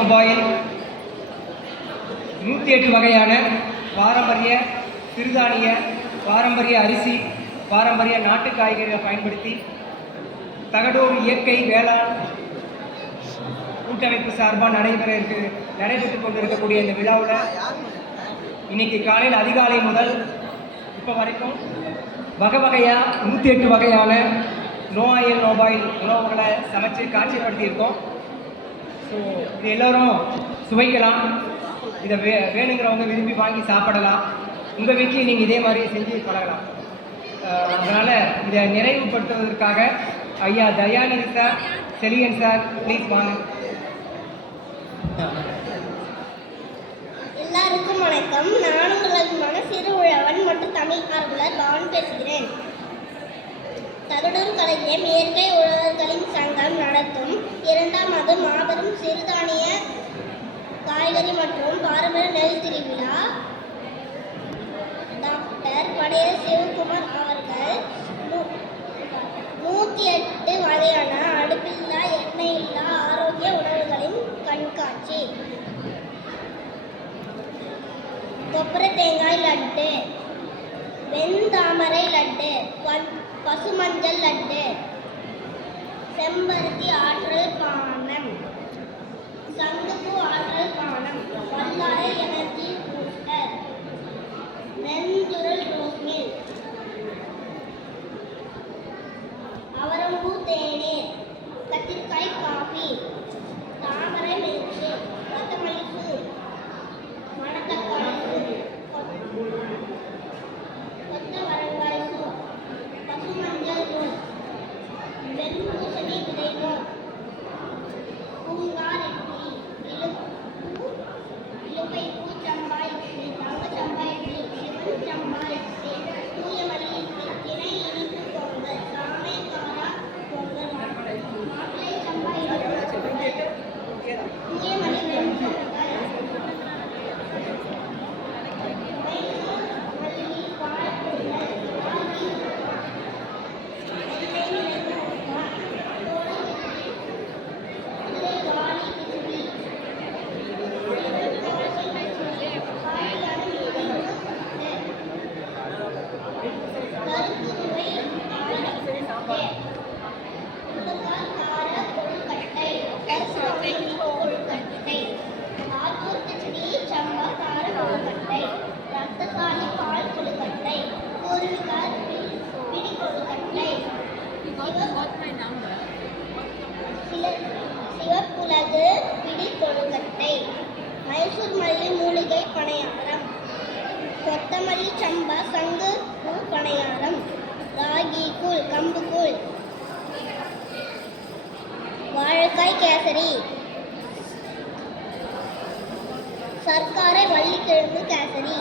Mobile 108 வகையான பாரம்பரிய சிறுதானிய, பாரம்பரிய அரிசி, பாரம்பரிய நாட்டு காய்கறிகளை பயன்படுத்தி தகடூர் இயற்கை வேளாண் கூட்டமைப்பு சார்பாக நடைபெற்று கொண்டிருக்கக்கூடிய இந்த விழாவில் இன்னைக்கு காலையில் அதிகாலை முதல் இப்போ வரைக்கும் வகையாக 108 வகையான நோ ஆயில் நோ பாயில் உணவுகளை சமைச்சு காட்சிப்படுத்தியிருக்கோம். ஸோ இது எல்லோரும் சுவைக்கலாம். இதை வேணுங்கிறவங்க விரும்பி வாங்கி சாப்பிடலாம். உங்கள் வீட்லேயும் நீங்கள் இதே மாதிரி செஞ்சு பழகலாம். அதனால் இதை நிறைவுபடுத்துவதற்காக ஐயா Dayanidhi sir, Chezhiyan sir please வாங்க. எல்லாருக்கும் வணக்கம். நான் உங்களது சிறு உழவன் மற்றும் தமிழ் ஆர்வலர் பவன் பேசுகிறேன். தகடூர் கலைஞர் இயற்கை உழவர்களின் சங்கம் நடத்தும் 2வது மாபெரும் சிறுதானிய காய்கறி மற்றும் பாரம்பரிய நெல் திருவிழா டாக்டர் படைய சிவகுமார் அவர்கள் 108 வகையான அடுப்பில்லா எண்ணெயில்லா ஆரோக்கிய உணவுகளின் கண்காட்சி, கொப்பரை தேங்காய் லட்டு, வெண்தாமரை லட்டு, பசுமஞ்சள் லட்டு, செம்பருத்தி ஆற்றல் பானம், சங்குப்பூ ஆற்றல் பானம், வல்லாரை எனர்ஜி பூஸ்டர், நெஞ்சுரல் ரோஸ் மில்க், அவரம்பூ தேநீர், கத்திரிக்காய் காஃபி, தாமரை மில்க் ஷேக், கொத்தமல்லி சூப், மணத்தக்காளி சூப், கொத்தவரங்காய் சூப், பசுமஞ்சள் சூப், வெண்பூசணி விதை சூப், பூங்கார் இட்லி, இலுப்பை பூ சம்பா இட்லி, தங்க சம்பா இட்லி, சிவன் சம்பா இட்லி, தூயமல்லி இட்லி, திணை இனிப்பு பொங்கல், சாமை காரா பொங்கல், மாப்பிள்ளை சம்பா இட்லி, தூயமல்லி வெண்பொங்கல், சிவப்புலகு பிடி கொழுக்கட்டை, மைசூர் மல்லி மூலிகை பணியாரம், கொத்தமல்லி சம்பா சங்கு பூ பணியாரம், ராகி கூழ், கம்பு கூழ், வாழைக்காய் கேசரி, சர்க்கரை வள்ளிக்கிழங்கு கேசரி,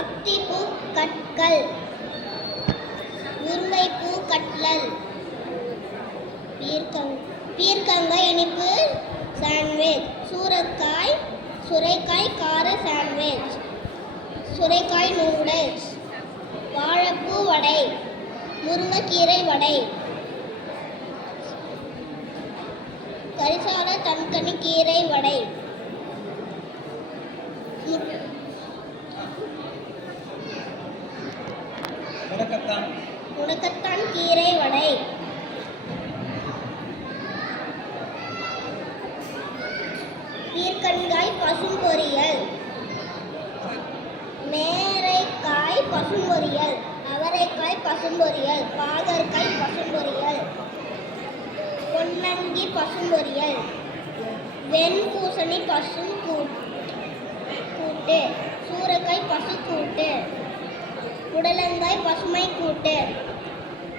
அத்திப்பூ கட்கல், முருங்கைப்பூ கட்லல், பீர்க்கங்காய் இனிப்பு சாண்ட்விச், சுரைக்காய் கார சாண்ட்விச், சுரைக்காய் நூடுல்ஸ், வாழைப்பூ வடை, முருங்கைக்கீரை வடை, கரிசால தன்கனி கீரை வடை, முடக்கத்தான் கீரை வடை, பீர்க்கங்காய் பசும் பொரியல், மேரைக்காய் பசும் பொரியல், அவரைக்காய் பசும் பொரியல், பாகற்காய் பசும் பொரியல், பொன்னங்கி பசும் பொரியல், வெண்பூசணி பசும் கூட்டு, சூரைக்காய் பசு கூட்டு, புடலங்காய் பசுமை கூட்டு,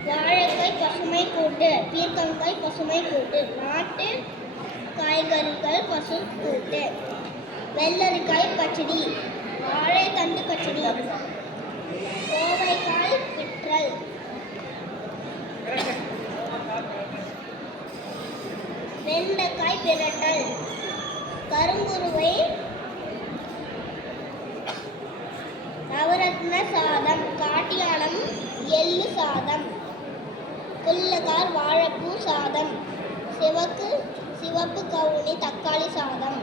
வாழைக்காய் பசுமை கூட்டு, பீர்க்கங்காய் பசுமை கூட்டு, நாட்டு காய்கறிகள் பசு கூட்டு, வெள்ளரிக்காய் பச்சடி, வாழைத்தண்டு பச்சடி, கோவைக்காய் பிற்றல், வெண்டைக்காய் பிரட்டல், கருங்குருவை நவரத்ன சாதம், காட்டியானம் எள்ளு சாதம், புல்லகார் வாழைப்பூ சாதம், சிவக்கு சிவப்பு கவுனி தக்காளி சாதம்,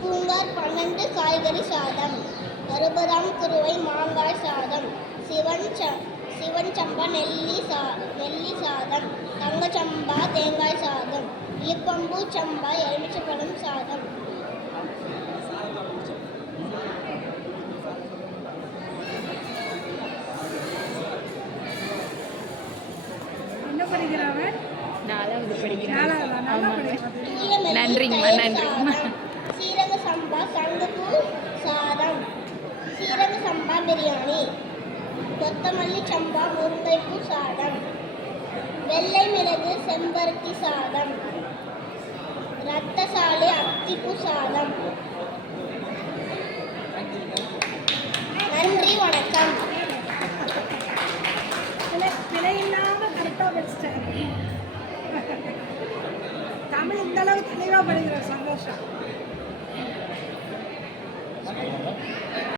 பூங்கார் 12 காய்கறி சாதம், 60ஆம் குருவை மாங்காய் சாதம், சிவன் சம்பா நெல்லி சாதம், தங்கச்சம்பா தேங்காய் சாதம், இழுப்பம்பூ சம்பா எலுமிச்சப்பழம் சாதம். என்ன படிக்கிறாவன்? 4வது படிக்கிறான். நாலாவதா? நல்லா ஆமாங்க. படிக்கிறான். தூய மெல்லி நன்றிங்கம்மா, தயிர் நன்றிங்கம்மா. சாதம், சீரக சம்பா சங்குப்பூ சாதம், சீரக சம்பா பிரியாணி, கொத்தமல்லி சம்பா முருங்கைப்பூ சாதம், வெள்ளை மிளகு செம்பருத்தி சாதம், ரத்தசாலி அத்திப்பூ சாதம். நன்றி, வணக்கம். பிழை இல்லாம கரெக்டாக படிச்சிட்டேன். தமிழ் இந்த அளவு தெளிவாக படிக்கிற சந்தோஷம்.